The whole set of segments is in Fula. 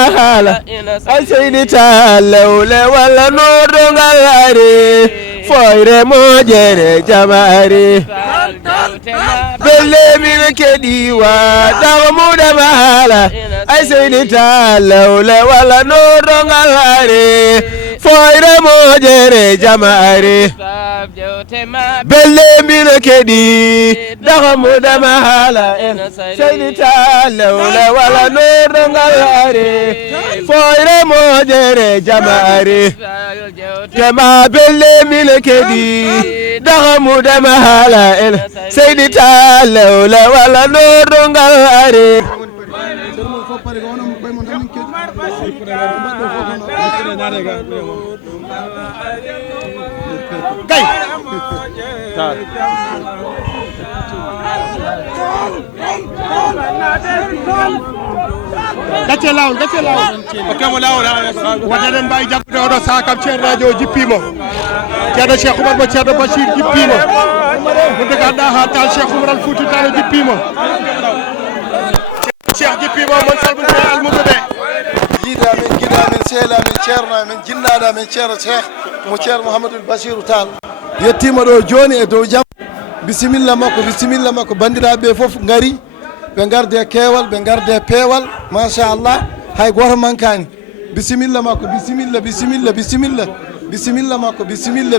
mahala ay seydi tallewle walla nodo ngalare foyre mojere jamare belle min kediwa damuda mahala ay seydi tallewle walla nodo ngalare foyre mojere jamare belle min kedi damuda mahala seydi tallewle walla nodo ngalare foyre mojere jamare tema belle min kedi damuda mahala seydi tallewle walla nodo ngalare kay gacce law ok mo law wadden mbay jabbe odo sakam cer radio jippimo ceerno Cheikh Oumar mo ceerno Bachir jippimo mo deganda ha tal Cheikh Oumar al Fouti tal jippimo Cheikh jippimo mon salmini almuɓeɓe yiida men guiɗa men seela men ceerno men jinnaɗa men ceerno Cheikh mo ceerno Mouhamadoul Bachirou Tall yettima ɗo joni e dow jaam bisimilla makko bandiraɓe foof gaari ɓe garde keewal ɓe garde peewal machallah hay goto mankani bisimilla makko bisimilla makko bisimilla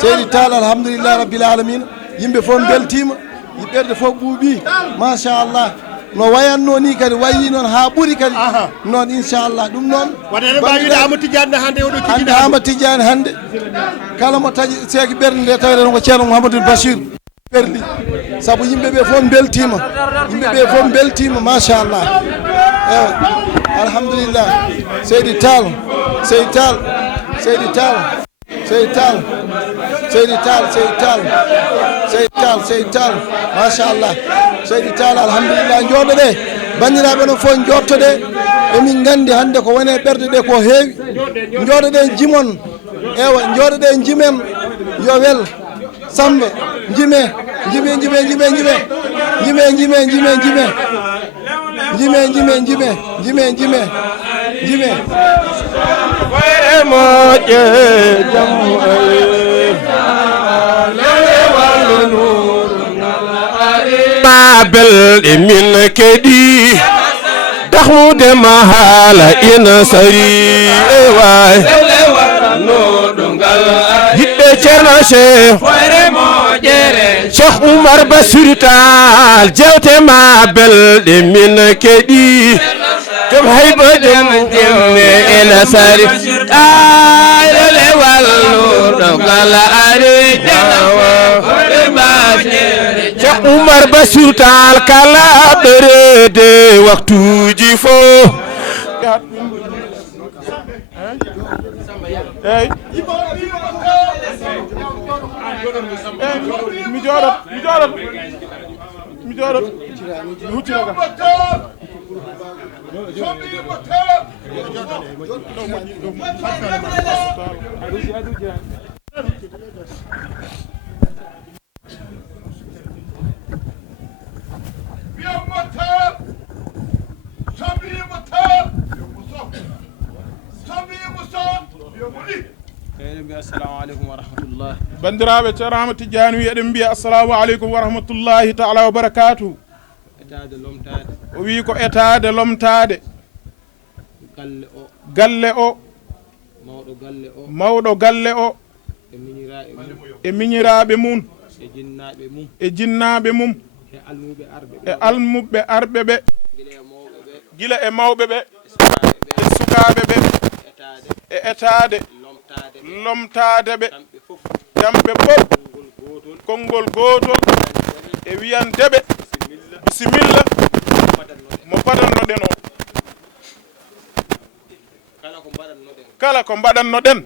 seydi Tall alhamdulillah rabbil alamin yimɓe fof beltima ɓerde fof ɓuuɓi machallah no wayanno ni kadi wayi noon ha ɓuuri kadi noon inchallah ɗum noon waɗene mbawiɗe Amadou Tidiane hande oɗo hande Amadou Tidiane hande kala mo taƴi seeki ɓerde nde tawre ko ceerno Mouhamadoul Bachir ɓerɗi saabu yimɓeɓe fof beltima machallah ewa alhamdulillah seydi Tall machallah seydi Tall alhamdulillah jooɗoɗe bandiraɓe no fof jottoɗe emin gandi hande ko wone ɓerde ɗe ko heewi jooɗoɗen jimon ewa jooɗoɗen jimen yo wel Samba jime foyre moƴƴe jamu ma belɗe min keɗi dahmude mahala ina sari way yiɗɓe ceerno Cheikh Oumar Bachir Tall jewte ma belɗe min keɗi jom hayba jomne ina sari ayle walluɗo gala ari jawa Cheikh Oumar Bachir Tall kala ɓerede waktuji fo hey mi jooɗot hucciraga assalamu aleykum wa rahmatullah bandiraɓe ceerno Amadou Tidiane wi eɗen mbiya assalamu aleykum wa rahmatullahi taala wa barakatuh etade lomtade o wi ko etade lomtade galle o mawɗo galle o e miñiraɓe mum e jinnaɓe mum e almuɓe arɓe ɓe gila e mawɓe ɓe e sukaɓe ɓe e etade lomtade ɓe kamɓe fof konngol gotol e wiyandeɓe bisimilla mo mbaɗannoɗen o kala ko mbaɗannoɗen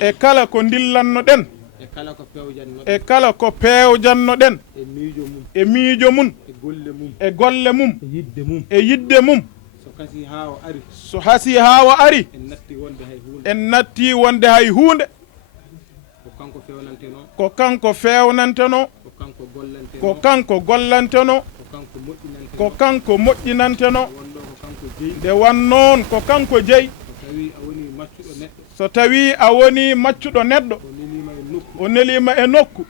e kala ko dillannoɗen e kala ko pewjannoɗen e miijo mum e golle mum e yidde mum so hasi ha o ari en natti wonde hay hunde ko kanko fewnanteno ko kanko gollanteno ko kanko moƴƴinanteno wonɗo ko kanko jeyi nde wannoon ko kanko jeyi so tawi a woni maccuɗo neɗɗo so tawi a woni maccuɗo neɗɗo o nelima e nokku o nelima e nokku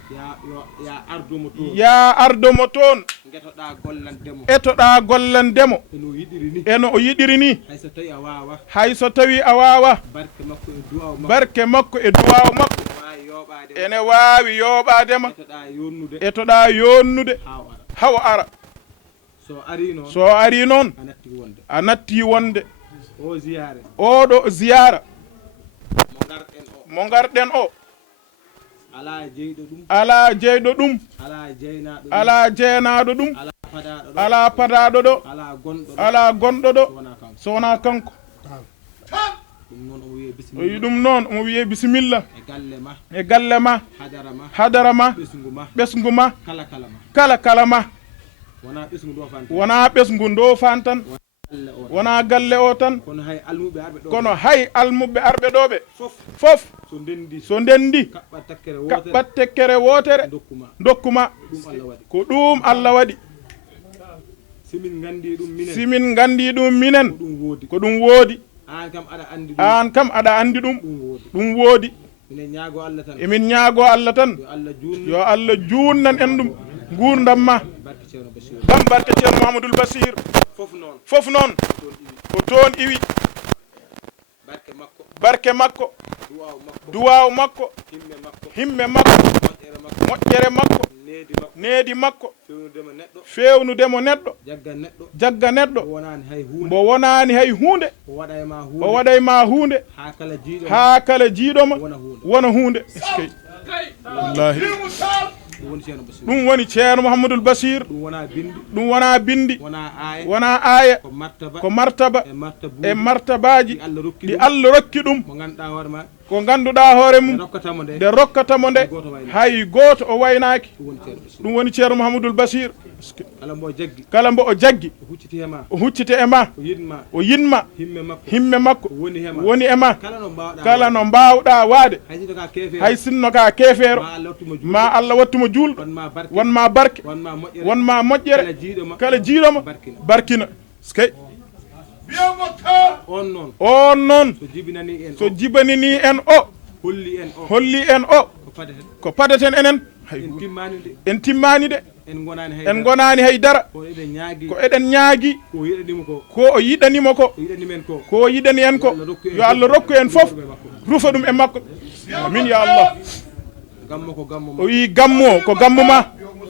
ya ardomo toon ya ardomo toon guetoɗa gollandemo etoɗa gollandemo eno yiɗiri ni eno o yiɗiri ni hayso tawi a wawa hay so tawi a wawa barke makko e duwaw makko barke makko e duwaw makko wawi yoɓade ene wawi yoɓadema guetoɗa yonnude etoɗa yonnude haw ara haw ara so ari noon so ari noon a natti wonde a natti wonde o ziyare oɗo ziyara mo garɗen o mo garɗen o ala jeyɗo ɗum ala jeyɗo ɗum ala jeynaɗo ɗum ala jeenaɗo ɗum ala padaɗo ɗo ala padaɗo ɗo ala gonɗo ɗo ala gonɗo ɗo wona kanko sowona kanko ɗum noon o wiye o bisimilla wi ɗum noon omo wiye bisimilla e galle ma e galle ma hadara ma hadara ma ɓesgu ma ɓesgu ma kala kala ma kala kala ma wona ɓesgu ɗo fan wona ɓesgu ndofan tan galle o wona galle o tan kono hay almuɓe arɓe ɗo kono hay almuɓe arɓe ɗoɓe fof fof so ndendi so ndendi kaɓɓat takkere wotere kaɓɓat tekkere wotere dokkuma dokkuma ɗum Allah waɗi ko ɗum Allah waɗi simin gandi ɗum minen simin gandi ɗum minen ko ɗum woodi ko ɗum woodi an kam aɗa andi ɗum an kam aɗa andi ɗum ɗum woodi ɗum woodi minen ñaago Allah tan emin ñaago Allah tan yo Allah junnu yo Allah junnan en ɗum gurdam ma barke ceerno Bachir bam barke ceerno Mouhamadoul Bassir fof noon fof noon toon iwi ko toon iwi barke makko barke makko duwaw makko duwaw makko himme makko himme makko moƴƴere makko moƴƴere makko needi makko needi makko fewnudema neɗɗo fewnudemo neɗɗo jagga neɗɗo jagga neɗɗo o wonani hay hunde mbo wonani hay hunde o waɗa e ma o hunde waɗay ma hunde ha kala jiiɗo ha kala jiiɗoma wona hunde wona hunde eskey wallahi ɗum woni ceerno Bachir ɗum woni ceerno Mouhamadoul Bassir ɗum wona bindi ɗum wona bindi wona aya wona aya ko martaba ko martaba e martabu e martabaji ɗi Allah rokki ɗi ɗum Allah rokki ɗum mo ganduɗa hoore ma ko ganduɗa hoore mum rokkatamo nde nde rokkatamo nde goto wayno hay goto o waynaki ɗum woni ceerno Bachir ɗum woni ceerno Mouhamadoul Bassir kala mbo jaggi kala mbo o jaggi o hucciti e ma o huccite e ma o yidma o yinma himme makko himme makko woni hema woni e ma kala no mbawɗa kala no mbawɗa waade hay sido ka kefe hay sinno ka keefeero ma Allah wattuma juuɗe ma Allah wattuma julɗo wonma barke wonma barke wonma moƴƴere wonma kala moƴƴere jiiɗoma kala jiiɗoma barkina barkina skey on noon on noon so jibinani en so jibanini en o holli en o holli en o ko fadeten ko padeten enen hay en timmani de en timmani de en gonani hay en gonani haydara ko eɗen ñaagui ko eɗen ñaagui ko yiɗanimo ko ko o yiɗanimo ko ko yiɗanimen ko ko yiɗani en ko yo Allah rokku en fof rufa ɗum e makko amin ya Allah gammo ko gammo o wi gammo ko gammo ma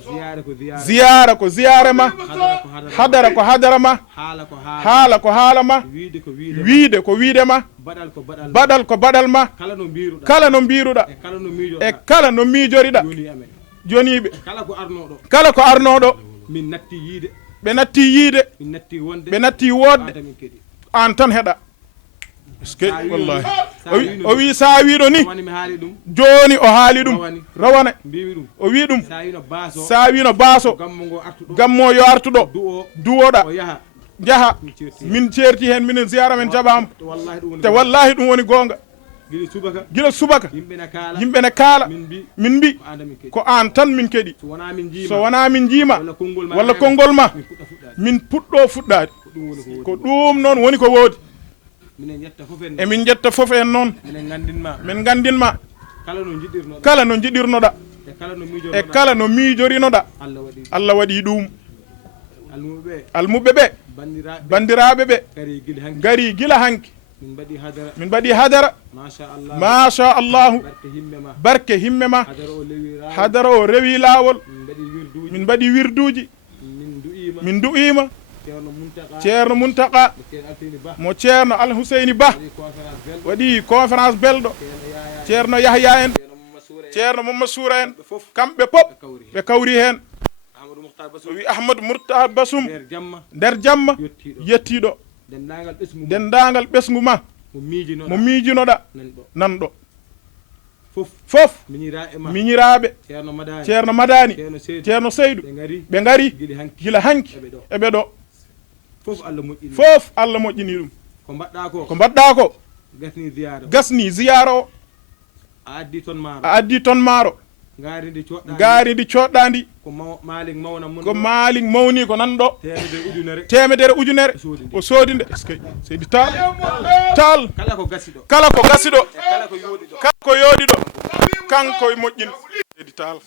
ziyare ko ziyare ziyara ko ziyare ma hadara ko hadara hadara ko hadara ma haala ko haala haala ko haala ma wiide ko wiide wiide ko wiide ma baɗal ko baɗal baɗal ko baɗal ma kala no mbiruɗa kala no mbiruɗa e kala no miijo e kala no miijoriɗa joni amen joniɓe kala ko arnoɗo kala ko arnoɗo min natti yiide ɓe natti yiide min natti wonde ɓe natti wodde min keeɗi an tan heɗa eskey Sa wi wallahi sa o wi wi- no o wi sa wiɗo ni woni mi haali ɗum joni o haali ɗum Rawani. rawane mbiwi ɗum o wi ɗum sa wino baaso sa wino baaso gammo ngo artuɗo gammo yo artuɗo du'o duwoɗa o yaha jaaha min certi min ceerti hen minen ziyara men jaɓama wallahi ɗum woni te wallahi ɗum woni gonga guila subaka guila subaka yimɓe ne kaala yimɓe ne kaala min mbi min mbi ko anda min keeɗi ko an tan min keeɗi so wona min jiima so wona min jiima walla konngol ma walla ema, konngol ma min puɗɗa fuɗɗade min puɗɗo fuɗɗade ko ɗum woni ko woodi ko ɗum noon woni ko woodi minen jetta fof en emin jetta foof en noon minen gandinma min gandinma kala no jiɗirnoɗa kala no jiɗirnoɗa e kala no miijo e kala no miijorinoɗa Allah waɗi Allah waɗi ɗum almuɓe almuɓe ɓe bandiraɓe bandiraɓe ɓe gari guila hanki gari gila hanki min mbaɗi hadara min mbaɗi hadara machallah masha allahu barke himme ma barke himme ma hadara o lewi raw hadara o rewi laawol min mbaɗi wirduji min mbaɗi wirduji min du'ima min du'ima ceerno muntaka ceerno muntaka ceerno altini ba mo ceerno alhuseyni ba waɗi conférence belɗo waɗi conférence belɗo ceerno yaya ceerno yahya en ceerno mamma soure ceerno mamma suura en ɓe fof kamɓe pop kawri ɓe kawri hen amadou mouhtar o basoum wi ahmadou mourta basum nder jamma nder jamma yettiɗo yettiɗo dendagal ɓesgu dendagal ɓesgu ma mo miijinoɗa mo miijinoɗa nanɗo nanɗo fof fof miñira e ma miñiraɓe ceerno madani ceerno madani ceerno seydou ceerno seydou ɓe gari ɓe gari guili hanki gila hanki eɓe ɗo eɓe ɗo fof Allah moƴƴini fof Allah moƴƴini ɗum ko mbaɗɗa ko ko mbaɗɗa ko gasni ziyara gasni ziyara o a addi ton maaro a addi ton maaro gaari ndi coɗɗandi ko maalik mawni ko nan ɗo temedere ujunere o soodi nde seydi taal kala ko gasi ɗo kala ko yooɗi ɗo kanko e moƴƴin seydi taal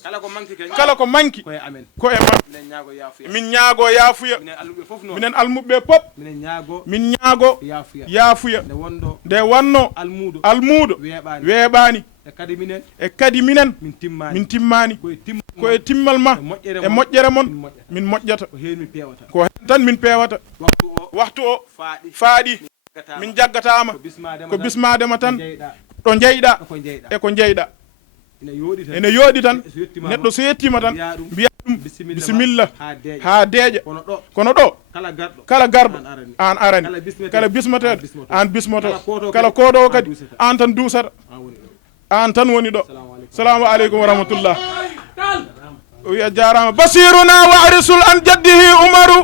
kala ko manki ko e ma min ñaago yaafuya minen almuɓe pop min ñaago yaafuya nde wonno almuuɗo weeɓaani e kadi minen min timmani koye timmal ma e moƴƴere mon min moƴƴata ko hen tan min pewata waktu o faaɗi min jaggatama ko bismadema tan ɗo jeyɗa e ko jeyɗa ene yooɗi tan neɗɗo so yettima tan mbiya ɗum bisimilla ha deeƴa kono ɗo kala garɗo an arani kala bismoteɗo an bismoto kala koɗowo kadi an tan duusata an tan woni ɗo salamu aleykum wa rahmatullah o wiya jarama basiruna warisul an jaddihi umaru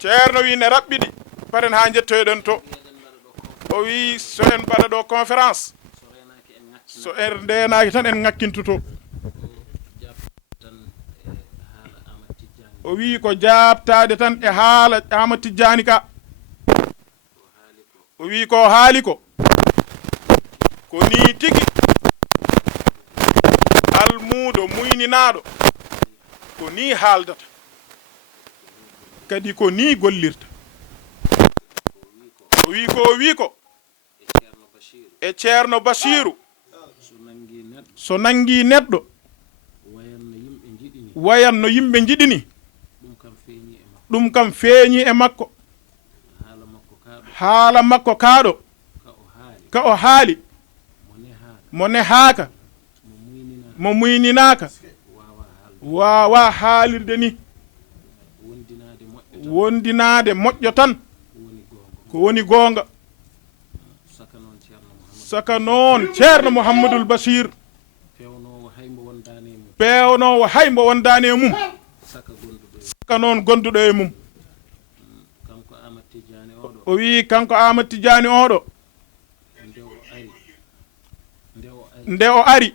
ceerno wi ne raɓɓiɗi paren ha jettoyɗen to o wi so en mbaɗa ɗo conférence so en ndenaki tan en ŋakkintuto o wi ko jabtade tan e haala Ahmad Tidiani ka o wi ko haali ko ni tigi almuudo muyninaɗo ko ni haaldata kadi ko ni gollirta o wi ko e ceerno Bachiru so nangi neɗɗo wayanno yimɓe jiɗini ɗum kam feeñi e makko haala makko kaaɗo ka o haali mo nehaaka mo muyninaaka wawa haalirde ni wondinaade moƴƴo tan ko woni goonga saka noon ceerno Mouhamadoul Bachir pewnowo hay mbo wondani e mum saka noon gonduɗo e mum o wi kanko Ahmad Tidiani oɗo nde o ari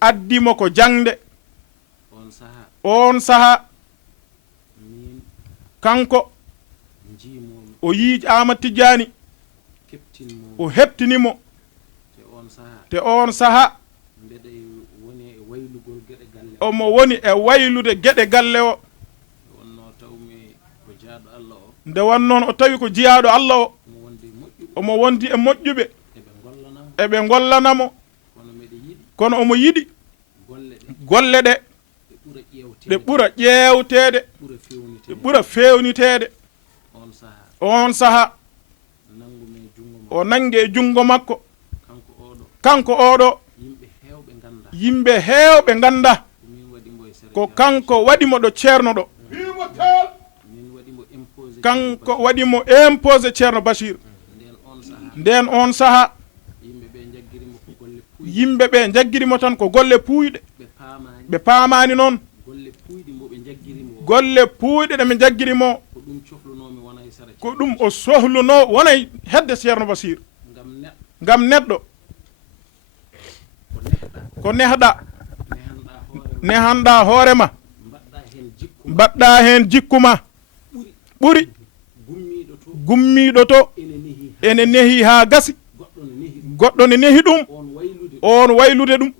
addimo ko jangde on saha kanko o yii Ahmad Tidiani o heptinimo te on saha omo woni e waylude geɗe galle o nde wonnoon o tawi ko jiyaɗo Allah o omo wondi e moƴƴuɓe eɓe gollanamo kono omo yiɗi golle ɗe ɗe ɓura ƴewtede ɗe ɓura fewnitede on saha o nangue e jungo makko kanko oɗo yimɓe hewɓe ganda ko kanko waɗimo ɗo ceerno ɗo kanko waɗimo imposé ceerno Bachir nden on saha yimɓe ɓe jaggirimo tan ko golle puyɗe ɓe paamani noon golle puyɗe ɗe ɓe jaggirimo ko ɗum o sohluno wonay hedde ceerno Bachir ngam neɗɗo ko nehɗa nehanɗa hoorema mbaɗɗa hen jikkuma ɓuri gummiɗo to ene nehi ha gasi goɗɗo ne nehi ɗum on waylude ɗum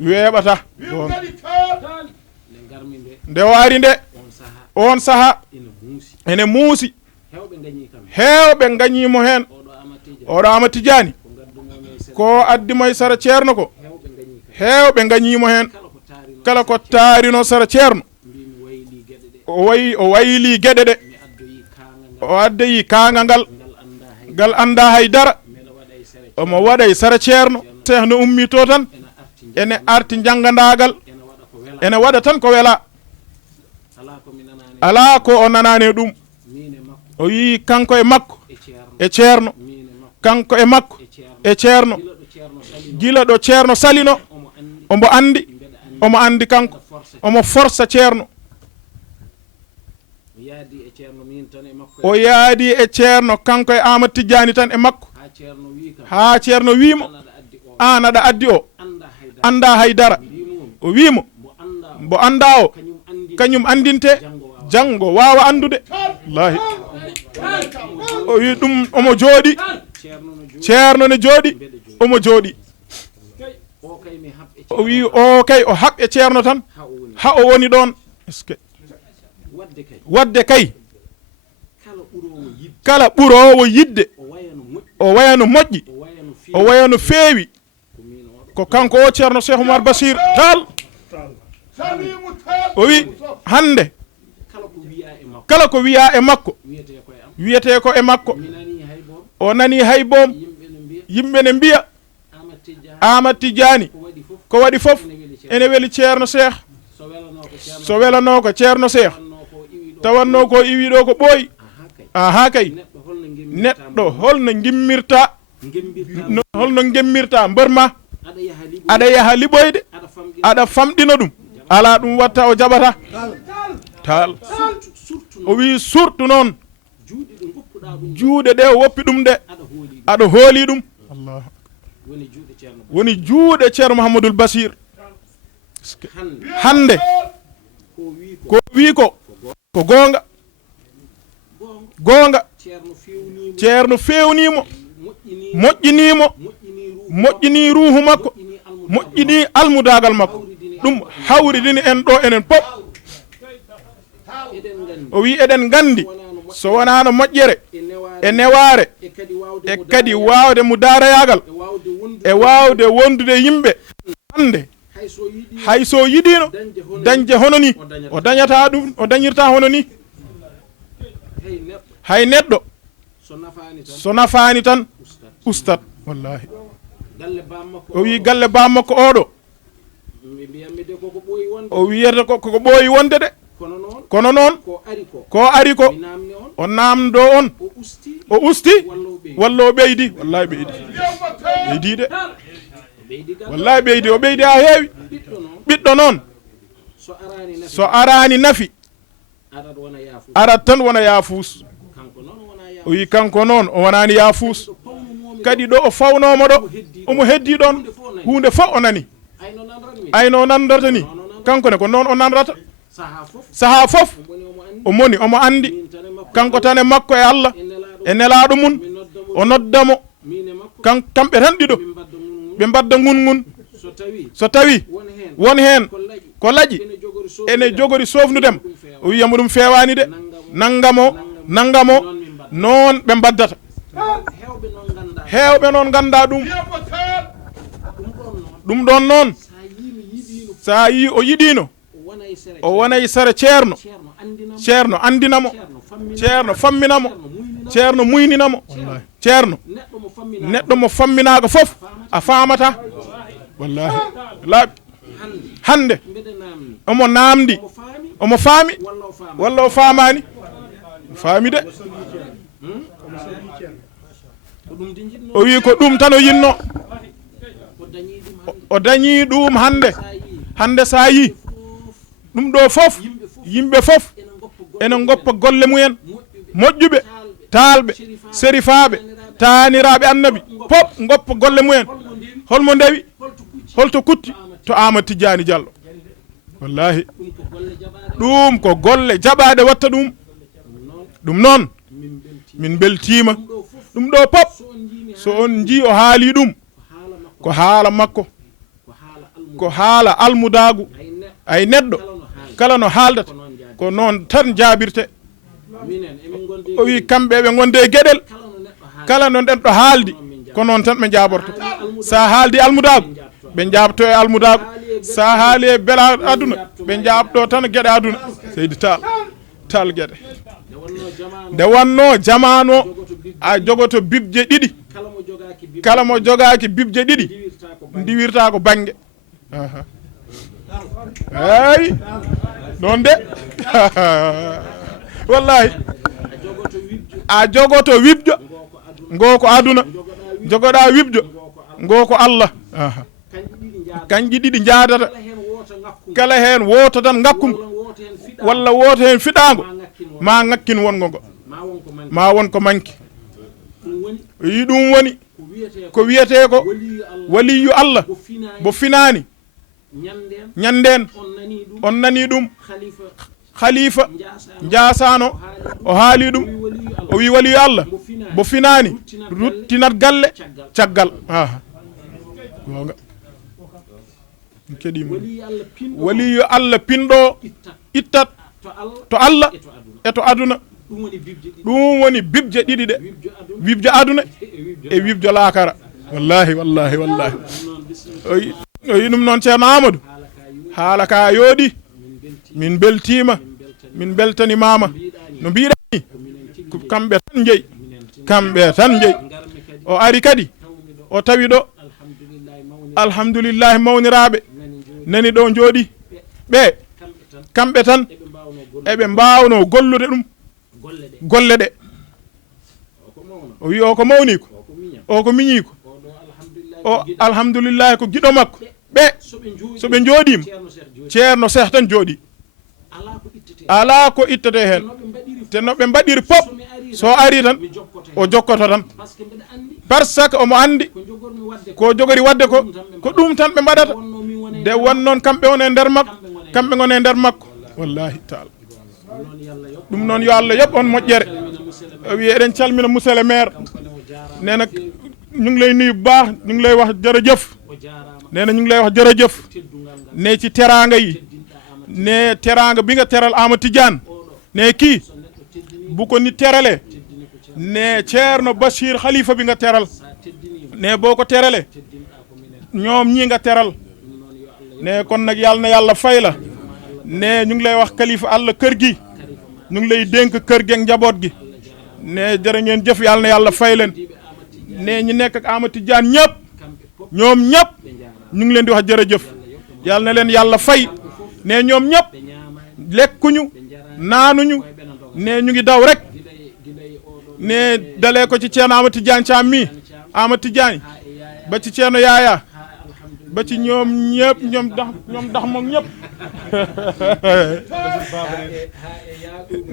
weeɓata nde o ari nde on saha ene muusi hewɓe gañimo hen oɗo Ahmad Tidiani ko addimo e sara ceerno ko hewɓe gañimo hen kala ko taarino sara ceerno o wayli gueɗe ɗe o addayi kaanga ngal anda haydara omo waɗa e sara ceerno no ummi to tan ene arti jangandagal ene waɗa tan ko wela ala ko o nanani ɗum o yi kanko e makko e ceerno kanko e makko e ceerno gila ɗo ceerno salino omo andi kanko omo forsa ceerno o yaadi e ceerno kanko e Ahmad Tidiani tan e makko ha ceerno wiimo an aɗa addi o anda haydara o wiimo mbo anda o kañum andinte janggo wawa andude wallahi o wi ɗum omo jooɗi ceerno ne jooɗi omo jooɗi o wi o kay o haɓɓe ceerno tan ha o woni ɗon wadde kay kala ɓurowo yidde o wayano moƴƴi o wayano feewi ko kanko o ceerno Cheikh Oumar Bachir Tall o wi hande kala ko wiya e makko wiyete ko e makko o nani hay boom yimɓe ne mbiya Amadou Tidiani ko waɗi fof ene weli ceerno Cheikh so welano ko ceerno Cheikh tawanno ko iwiɗo ko ɓooyi aha kay neɗɗo holno gemmirta mbarma aɗa yaha liɓoyde aɗa famɗina ɗum ala ɗum watta o jaɓata tal o wi surtout noon juuɗe ɗe o woppi ɗum de aɗa hooli ɗum woni juuɗe ceerno Mouhamadoul Bachir hande ko wi ko gonga ceerno fewnimo moƴƴini ruuhu makko moƴƴini almudagal makko ɗum hawridini en ɗo enen pop o wi eɗen gandi so wonano moƴƴere e neware e kadi wawde mu darayagal e wawde wondude yimɓe hande hay so yiɗino dañde hono ni o dañata ɗum o dañirta hono ni hay neɗɗo so nafani tan ustat wallahi o wi galle bammakko oɗo o wiyata koko ɓooyi wonde de kono noon ko ari ko o namdo on o usti walla o ɓeydi wallahi ɓeydi de wallahi ɓeydi o ɓeydi ha heewi ɓiɗɗo noon so arani nafi arat tan wona yaafus o wi kanko noon o wonani yaafus kadi ɗo o fawnomo ɗo omo heddi ɗon hunde fof o nani ayno nandarta ni kanko ne ko noon o nanrata saha fof o moni omo andi kanko tan e makko e Allah e nelaɗo mum o noddamo kamɓe tan ɗiɗo ɓe mbadda ngun so tawi won hen ko laaƴi ene jogori sofnudem o wiyamo ɗum fewani de nangamo noon ɓe mbaddata hewɓe noon ganda ɗum ɗon noon sa yi o yiɗino o wonay sara ceerno andinamo ceerno famminamo ceerno muyninamo ceerno neɗɗo mo famminago fof a famata wallahi laaɓi hande omo namdi omo faami walla o famani faami de o wi ko ɗum tan o yinno o dañi ɗum hande sa yi ɗum ɗo fof yimɓe fof ene goppa golle mumen moƴƴuɓe taalɓe sérifaɓe taniraɓe annabi pop goppa golle mumen holmo ndewi holto kutti to Amadou Tidiani Diallo wallahi ɗum ko golle jaɓade watta ɗum noon min beltima ɗum ɗo pop so on ji o haali ɗum ko haala makko ko haala almudagu ay neɗɗo kala no haaldata ko noon tan jaabirte o wi kamɓe ɓe gonde e gueɗel kala no ɗen ɗo haaldi ko noon tan ɓe jaaborto sa haaldi almudagu ɓe jaabto e almudagu sa haali e bela aduna ɓe jaabɗo tan gueɗe aduna seydi tal gueɗe nde wonno jamano a jogoto bibje ɗiɗi kala mo jogaki bibje ɗiɗi diwirta ko banggue eyi noon de wallahi a jogoto wibjo ngo ko aduna jogoɗa wibjo ngo ko Allah kanƴi ɗiɗi jaadata kala hen woto tan ngakkungo walla woto hen fiɗago ma ngakkin wongo ngo ma won ko manki yi ɗum woni ko wiyete ko waliyu Allah bo finani ñanden on nani ɗum khalifa jasano o haali ɗum o wi waliyu Allah bo finani ruttinat galle caggal gonga keɗimo waliyu Allah pinɗo ittat to Allah e to aduna ɗum woni bibje ɗiɗi ɗe wibjo aduna e wibjo laakara wallahi o yi ɗum noon ceerno Amadou haala ka yooɗi min beltima min beltanimama no mbiɗani kamɓe tan jeeyi o ari kadi o tawi ɗo alhamdulillahi mawniraɓe nani ɗo jooɗi ɓe kamɓe tan eɓe mbawno gollude ɗum golle ɗe o wi o ko mawni ko o ko miñi ko o alhamdulillahi ko giɗo makko ɓe soɓe jooɗima ceerno Cheikh tan jooɗi ala ko ittete hen te no ɓe mbaɗiri pop so ari tan o jokkoto tan par ce que omo andi ko jogori wadde ko ɗum tan ɓe mbaɗata de won noon kamɓe wone nder makko kamɓe gone nder makko wallahi taala ɗum noon yo Allah yoɓ on moƴƴere o wi eɗen calmina monsieur le maire nee na ñu ngi lay nuyu bu baax ñu ngi lay wax jërëjëf nee na ñu ngi lay wax jërëjëf ne ci teraanga yi ne teraanga bi nga teral Amadou Tidiane ne kii bu ko nit terale ne Ceerno Bachir xalifa bi nga teral ne boo ko terale ñoom ñi nga teral ne kon nag yàlla na yàlla fay la ne ñu ngi lay wax kalifa Allah kër gi ñu ngi lay dénk kër gi ak njaboot gi ne jërë ngeen jëf yàlla na yàlla fay leen ne ñi nekk ak Amadou Tidiane ñëpp ñoom ñëpp ñu ngi leen di wax jërëjëf yàlla na leen yàlla fay ne ñoom ñëpp lekkuñu naanuñu ne ñu ngi daw rek ne dalee ko ci Ceerno Amadou Tidiane Thiam mi Amadou Tidiane ba ci Ceerno Yaaya ba ci ñoom ñëpp ñoom dax moom ñëpp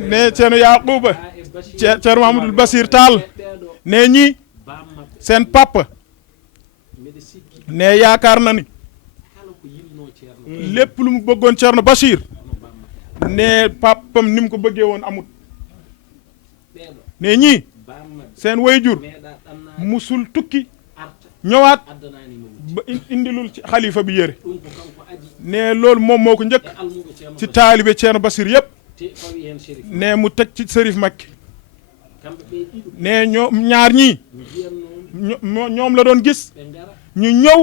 ne Ceerno Yaquba Ceerno Mahamadou Basir Tall ne ñi seen papa ne yaakaar na ni lépp lu mu bëggoon Ceerno Bachir ne papam ni mu ko bëggee woon amut ne ñii seen wayjur musul tukki ñëwaat ba indilul ci xalifa bi yére ne loolu moom moo ko njëkk ci taalibe Ceerno Bachir yëpp ne mu teg ci Sërif Makki ne ñoom ñaar ñii ñoom la doon gis ñu ñëw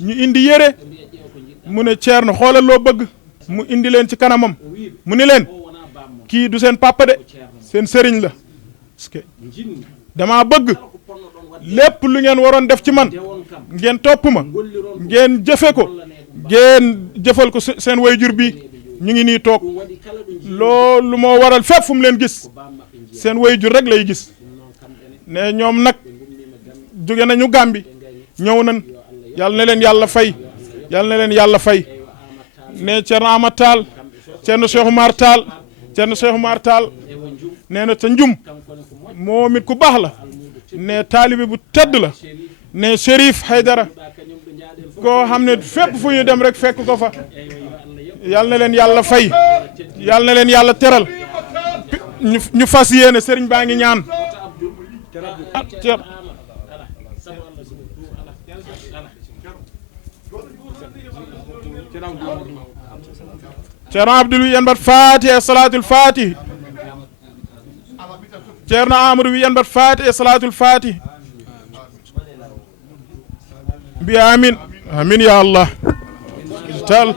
ñu indi yére mu ne Ceerno xoolal loo bëgg mu indi leen ci kanamam mu ni leen kii du seen papa de seen sëriñ la parce que dama bëgg lépp lu ngeen waroon def ci man ngeen topp ma ngeen jëfe ko ngeen jëfal ko seen wayjur bi ñu ngi nii toog loolu moo waral fépp fu mu leen gis seen wayjur rek lay gis ne ñoom nag jóge nañu Gàmbi ñëw nañ yàlla na leen yàlla fay yàlla na leen yàlla fay ne Ceerno Amad Tall Ceerno Cheikh Oumar Tall Ceerno Cheikh Oumar Tall nee na ca njum moom it ku baax la ne taalibe bu tedd la ne Chérif Haydara koo xam ne fépp fu ñu dem rek fekk ko fa yàlla na leen yàlla fay yàlla na leen yàlla teral ñu fas yéene sëriñ baa ngi ñaan Ceerno Abdoul wi en mbat Fatiha salatul Fatih Ceerno Amadou wi en mbat Fatiha salatul Fatih bi amin amin ya Allah tal